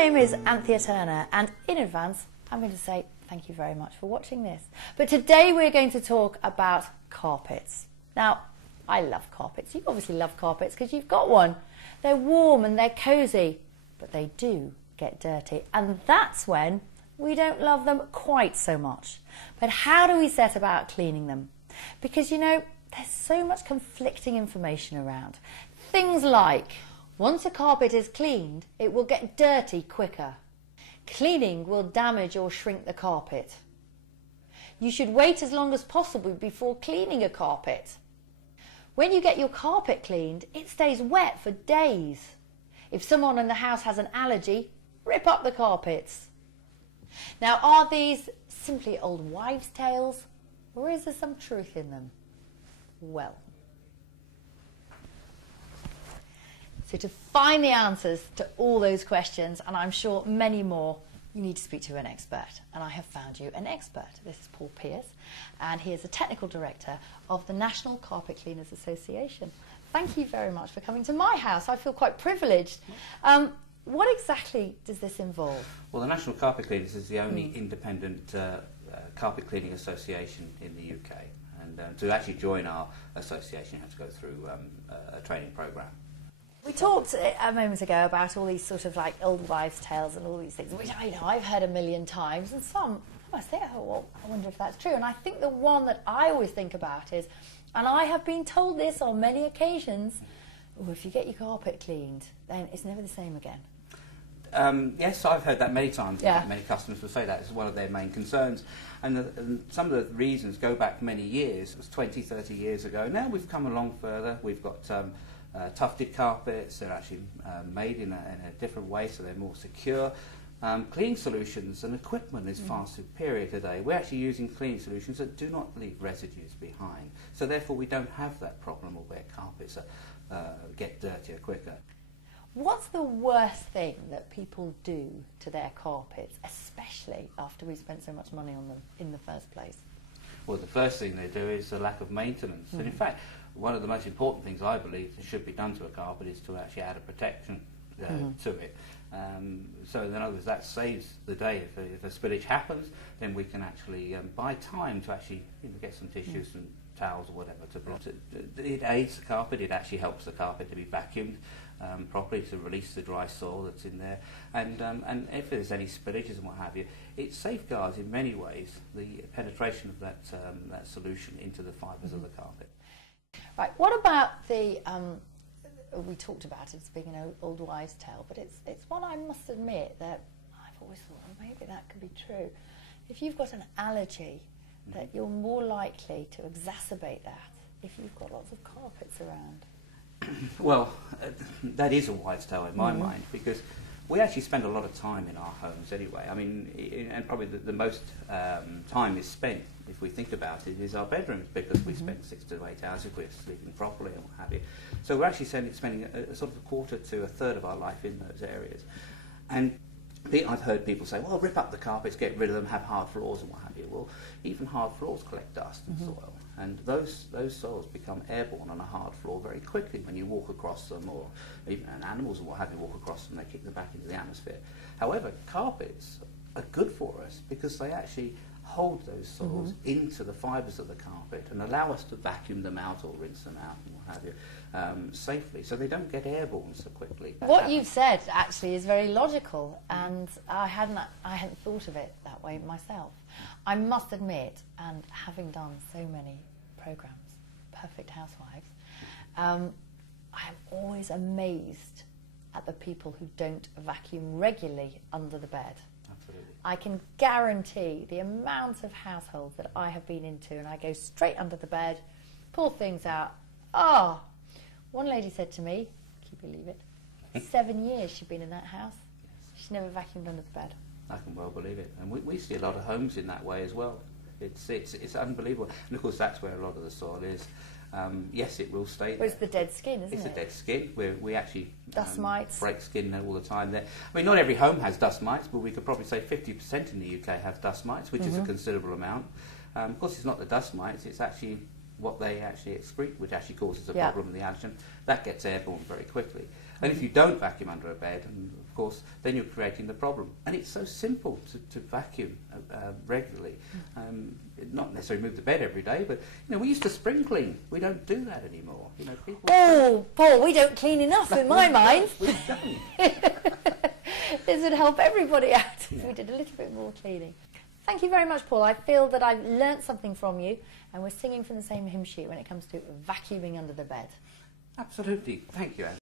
name is Anthea Turner, and in advance I'm going to say thank you very much for watching this. But today we're going to talk about carpets. Now, I love carpets. You obviously love carpets because you've got one. They're warm and they're cosy, but they do get dirty, and that's when we don't love them quite so much. But how do we set about cleaning them? Because, you know, there's so much conflicting information around. Things like, once a carpet is cleaned, it will get dirty quicker. Cleaning will damage or shrink the carpet. You should wait as long as possible before cleaning a carpet. When you get your carpet cleaned, it stays wet for days. If someone in the house has an allergy, rip up the carpets. Now, are these simply old wives' tales, or is there some truth in them? Well, so to find the answers to all those questions, and I'm sure many more, you need to speak to an expert. And I have found you an expert. This is Paul Pierce, and he is the Technical Director of the National Carpet Cleaners Association. Thank you very much for coming to my house. I feel quite privileged. What exactly does this involve? Well, the National Carpet Cleaners is the only independent carpet cleaning association in the UK. And to actually join our association, you have to go through a training programme. We talked a moment ago about all these sort of like old wives' tales and all these things, which I know I've heard a million times, and some, I must say, oh, well, I wonder if that's true. And I think the one that I always think about is, and I have been told this on many occasions, oh, if you get your carpet cleaned, then it's never the same again. Yes, I've heard that many times. Yeah. Many customers will say that is one of their main concerns. And some of the reasons go back many years. It was 20, 30 years ago. Now we've come along further. We've got tufted carpets. They're actually made in a different way, so they're more secure. Cleaning solutions and equipment is far superior today. We're actually using cleaning solutions that do not leave residues behind. So therefore we don't have that problem of where carpets get dirtier quicker. What's the worst thing that people do to their carpets, especially after we spent so much money on them in the first place? Well, the first thing they do is a lack of maintenance. And in fact, one of the most important things I believe that should be done to a carpet is to actually add a protection to it. So in other words, that saves the day. If a spillage happens, then we can actually buy time to actually get some tissues and towels or whatever to block it. It aids the carpet. It actually helps the carpet to be vacuumed properly to release the dry soil that's in there. And if there's any spillages and what have you, it safeguards in many ways the penetration of that solution into the fibres of the carpet. Right. What about the? We talked about it as being an old wives' tale, but it's one I must admit that I've always thought, well, maybe that could be true. If you've got an allergy, that you're more likely to exacerbate that if you've got lots of carpets around. Well, that is a wives' tale in my mind, because we actually spend a lot of time in our homes anyway. I mean, and probably the most time is spent, if we think about it, is our bedrooms, because we spend 6 to 8 hours if we're sleeping properly and what have you. So we're actually spending a sort of a quarter to a third of our life in those areas. And I've heard people say, well, rip up the carpets, get rid of them, have hard floors and what have you. Well, even hard floors collect dust and soil. And those soils become airborne on a hard floor very quickly when you walk across them, or even animals or what have you walk across them, they kick them back into the atmosphere. However, carpets are good for us because they actually hold those soils into the fibres of the carpet and allow us to vacuum them out or rinse them out and what have you safely, so they don't get airborne so quickly. What you've said actually is very logical, and I hadn't thought of it that way myself. I must admit, and having done so many programmes, Perfect Housewives, I am always amazed at the people who don't vacuum regularly under the bed. Absolutely. I can guarantee the amount of households that I have been into, and I go straight under the bed, pull things out. One lady said to me, can you believe it, 7 years she'd been in that house. She's never vacuumed under the bed. I can well believe it. And we see a lot of homes in that way as well. It's unbelievable. And of course that's where a lot of the soil is. Yes, it will stay there. Well, it's the dead skin, isn't it? It's the dead skin. We actually dust mites. Break skin all the time there. I mean, not every home has dust mites, but we could probably say 50% in the UK have dust mites, which is a considerable amount. Of course, it's not the dust mites, it's actually what they actually excrete, which actually causes a problem in the allergen. That gets airborne very quickly. And if you don't vacuum under a bed, and of course, then you're creating the problem. And it's so simple to vacuum regularly. Not necessarily move the bed every day, but we used to spring clean. We don't do that anymore. People. Oh, Paul, we don't clean enough in my mind. We don't. This would help everybody out if we did a little bit more cleaning. Thank you very much, Paul. I feel that I've learnt something from you, and we're singing from the same hymn sheet when it comes to vacuuming under the bed. Absolutely. Thank you, Anthea.